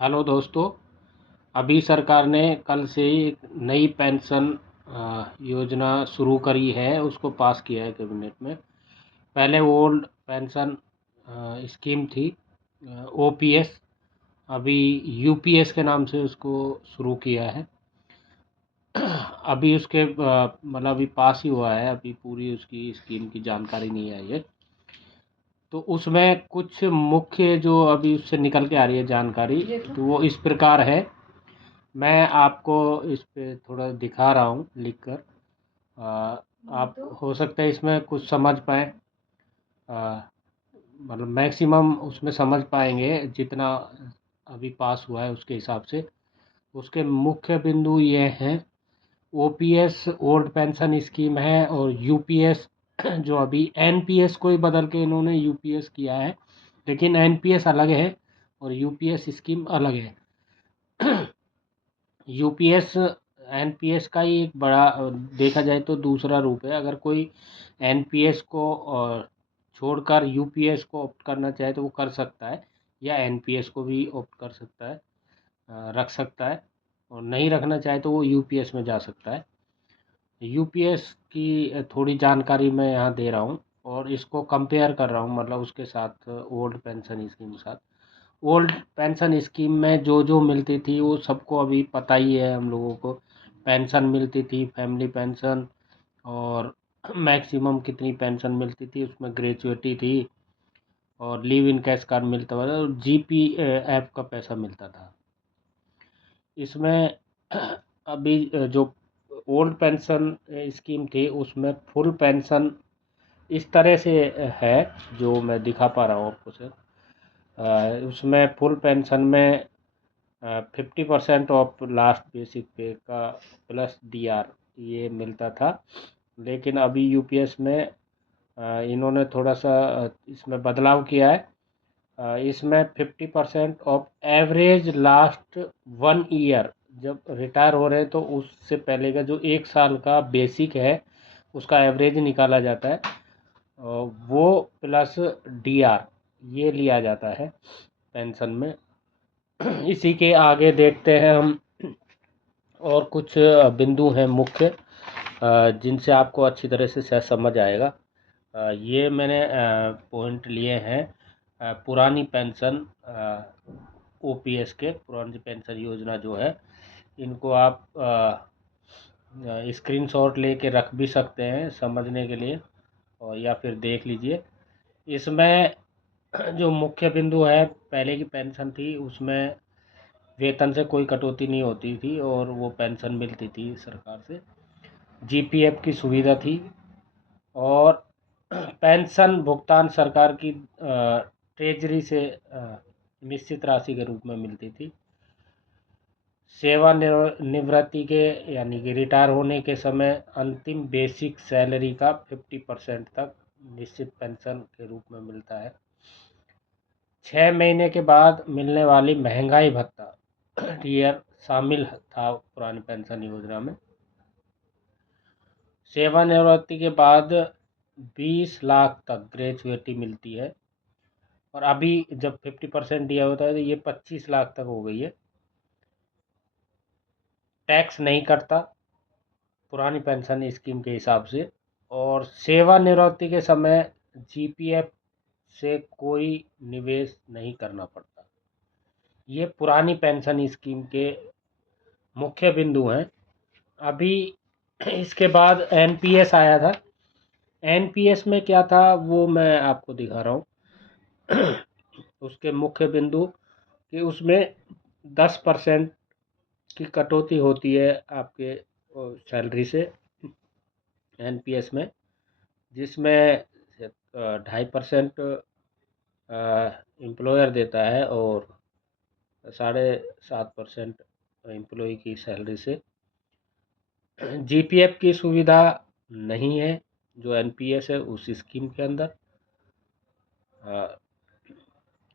Hello दोस्तों। अभी सरकार ने कल से ही एक नई पेंशन योजना शुरू करी है, उसको पास किया है कैबिनेट में। पहले ओल्ड पेंशन स्कीम थी, ओपीएस। अभी यूपीएस के नाम से उसको शुरू किया है। अभी उसके मतलब अभी पास ही हुआ है, अभी पूरी उसकी स्कीम की जानकारी नहीं आई है। तो उसमें कुछ मुख्य जो अभी उससे निकल के आ रही है जानकारी, तो वो इस प्रकार है। मैं आपको इस पे थोड़ा दिखा रहा हूँ लिख कर। आप हो सकता है इसमें कुछ समझ पाएँ। मतलब मैक्सिमम उसमें समझ पाएंगे जितना अभी पास हुआ है उसके हिसाब से। उसके मुख्य बिंदु ये हैं। ओपीएस ओल्ड पेंशन स्कीम है, और यूपीएस जो अभी एनपीएस को ही बदल के इन्होंने यूपीएस किया है, लेकिन एनपीएस अलग है और यूपीएस स्कीम अलग है। यूपीएस एनपीएस का ही एक बड़ा देखा जाए तो दूसरा रूप है। अगर कोई एनपीएस को छोड़कर यूपीएस को ऑप्ट करना चाहे तो वो कर सकता है, या एनपीएस को भी ऑप्ट कर सकता है, रख सकता है। और नहीं रखना चाहे तो वो यूपीएस में जा सकता है। यूपीएस की थोड़ी जानकारी मैं यहाँ दे रहा हूँ, और इसको कंपेयर कर रहा हूँ, मतलब उसके साथ ओल्ड पेंशन स्कीम के साथ। ओल्ड पेंशन स्कीम में जो जो मिलती थी वो सबको अभी पता ही है हम लोगों को। पेंशन मिलती थी, फैमिली पेंशन, और मैक्सिमम कितनी पेंशन मिलती थी, उसमें ग्रेचुइटी थी, और लीव इन कैश कार्ड मिलता था, और जीपी ऐप का पैसा मिलता था। इसमें अभी जो ओल्ड पेंशन स्कीम थी उसमें फुल पेंशन इस तरह से है, जो मैं दिखा पा रहा हूँ आपको सर। उसमें फुल पेंशन में 50% ऑफ लास्ट बेसिक पे का प्लस डीआर ये मिलता था। लेकिन अभी यूपीएस में इन्होंने थोड़ा सा इसमें बदलाव किया है। इसमें 50% ऑफ एवरेज लास्ट 1 ईयर, जब रिटायर हो रहे हैं तो उससे पहले का जो 1 साल का बेसिक है उसका एवरेज निकाला जाता है, वो प्लस डीआर ये लिया जाता है पेंशन में। इसी के आगे देखते हैं हम, और कुछ बिंदु हैं मुख्य, जिनसे आपको अच्छी तरह से शायद समझ आएगा। ये मैंने पॉइंट लिए हैं पुरानी पेंशन, ओपीएस के पुरानी पेंशन योजना जो है, इनको आप स्क्रीनशॉट लेके रख भी सकते हैं समझने के लिए, और या फिर देख लीजिए। इसमें जो मुख्य बिंदु है, पहले की पेंशन थी उसमें वेतन से कोई कटौती नहीं होती थी और वो पेंशन मिलती थी सरकार से। जीपीएफ की सुविधा थी, और पेंशन भुगतान सरकार की ट्रेजरी से निश्चित राशि के रूप में मिलती थी। सेवानिवृत्ति के यानी कि रिटायर होने के समय अंतिम बेसिक सैलरी का 50% तक निश्चित पेंशन के रूप में मिलता है। 6 महीने के बाद मिलने वाली महंगाई भत्ता टीयर शामिल था पुरानी पेंशन योजना में। सेवानिवृत्ति के बाद 20 लाख तक ग्रेजुएटी मिलती है, और अभी जब 50% दिया होता है तो ये 25 लाख तक हो गई है। टैक्स नहीं कटता पुरानी पेंशन स्कीम के हिसाब से, और सेवानिवृत्ति के समय जीपीएफ से कोई निवेश नहीं करना पड़ता। ये पुरानी पेंशन स्कीम के मुख्य बिंदु हैं। अभी इसके बाद एनपीएस आया था। एनपीएस में क्या था वो मैं आपको दिखा रहा हूँ। उसके मुख्य बिंदु कि उसमें 10% की कटौती होती है आपके सैलरी से एनपीएस में, जिसमें 2.5% एम्प्लॉयर देता है, और 7.5% एम्प्लॉय की सैलरी से। जीपीएफ की सुविधा नहीं है जो एनपीएस है उस स्कीम के अंदर।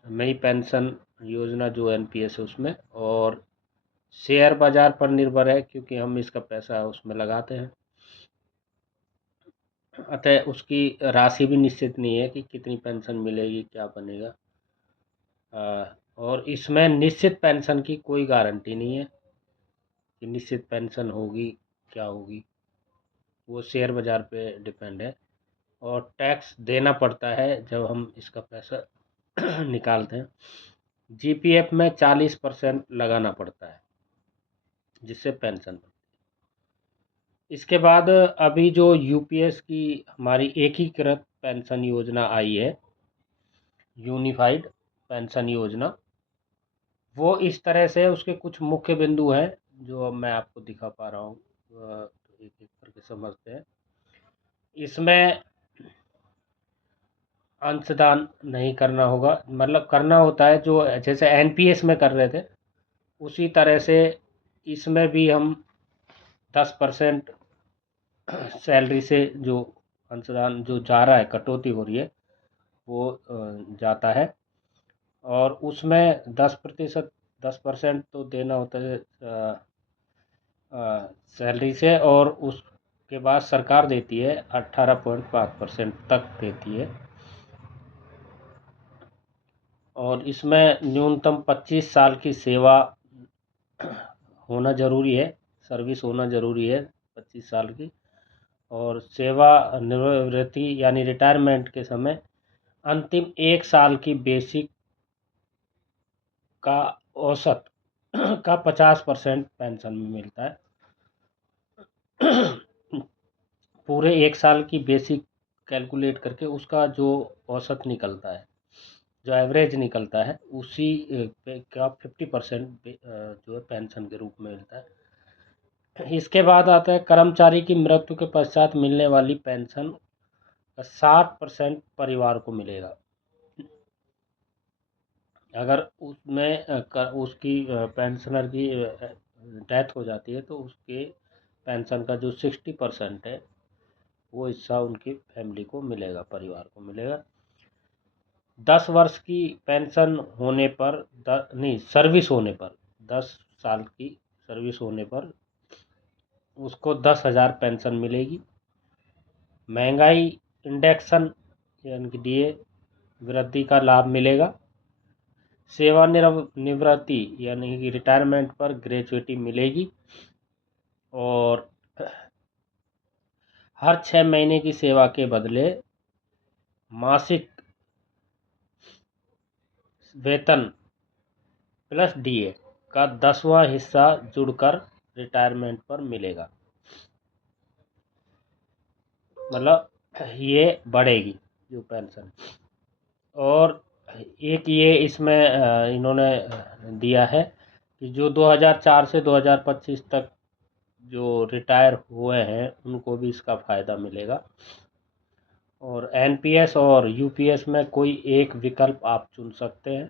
नई पेंशन योजना जो एनपीएस है उसमें, और शेयर बाजार पर निर्भर है क्योंकि हम इसका पैसा उसमें लगाते हैं, अतः उसकी राशि भी निश्चित नहीं है कि कितनी पेंशन मिलेगी, क्या बनेगा। और इसमें निश्चित पेंशन की कोई गारंटी नहीं है कि निश्चित पेंशन होगी, क्या होगी, वो शेयर बाज़ार पे डिपेंड है। और टैक्स देना पड़ता है जब हम इसका पैसा निकालते हैं। जीपीएफ में 40% लगाना पड़ता है, जिससे पेंशन बनती है। इसके बाद अभी जो यूपीएस की हमारी एकीकृत पेंशन योजना आई है, यूनिफाइड पेंशन योजना, वो इस तरह से उसके कुछ मुख्य बिंदु हैं जो अब मैं आपको दिखा पा रहा हूँ। तो एक एक करके समझते हैं। इसमें अंशदान नहीं करना होगा, मतलब करना होता है जो जैसे एनपीएस में कर रहे थे उसी तरह से इसमें भी हम 10% सैलरी से जो अंशदान जो जा रहा है, कटौती हो रही है, वो जाता है। और उसमें 10%, 10% तो देना होता है सैलरी से, और उसके बाद सरकार देती है 18.5% तक देती है। और इसमें न्यूनतम 25 साल की सेवा होना ज़रूरी है, सर्विस होना ज़रूरी है 25 साल की। और सेवा निवृत्ति यानी रिटायरमेंट के समय अंतिम 1 साल की बेसिक का औसत का 50% पेंशन में मिलता है। पूरे 1 साल की बेसिक कैलकुलेट करके उसका जो औसत निकलता है, जो एवरेज निकलता है, उसी पे का 50% जो है पेंशन के रूप में मिलता है। इसके बाद आता है कर्मचारी की मृत्यु के पश्चात मिलने वाली पेंशन का 60% परिवार को मिलेगा। अगर उसमें उसकी पेंशनर की डेथ हो जाती है तो उसके पेंशन का जो 60% है वो हिस्सा उनकी फैमिली को मिलेगा, परिवार को मिलेगा। 10 वर्ष की पेंशन होने पर नहीं, सर्विस होने पर, 10 साल की सर्विस होने पर उसको 10,000 पेंशन मिलेगी। महंगाई इंडेक्सन यानी कि डीए वृद्धि का लाभ मिलेगा। सेवानिवृत्ति यानी कि रिटायरमेंट पर ग्रेच्युटी मिलेगी। और हर 6 महीने की सेवा के बदले मासिक वेतन प्लस डीए का 10वां हिस्सा जुड़कर रिटायरमेंट पर मिलेगा। मतलब ये बढ़ेगी जो पेंशन। और एक ये इसमें इन्होंने दिया है कि जो 2004 से 2025 तक जो रिटायर हुए हैं उनको भी इसका फ़ायदा मिलेगा। और एनपीएस और यूपीएस में कोई एक विकल्प आप चुन सकते हैं।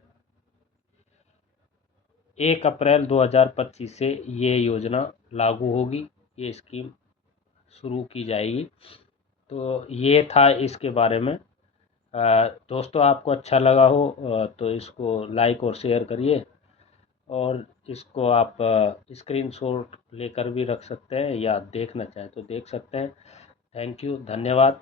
1 अप्रैल 2025 से ये योजना लागू होगी, ये स्कीम शुरू की जाएगी। तो ये था इसके बारे में। दोस्तों आपको अच्छा लगा हो तो इसको लाइक और शेयर करिए। और इसको आप स्क्रीनशॉट लेकर भी रख सकते हैं या देखना चाहें तो देख सकते हैं। थैंक यू, धन्यवाद।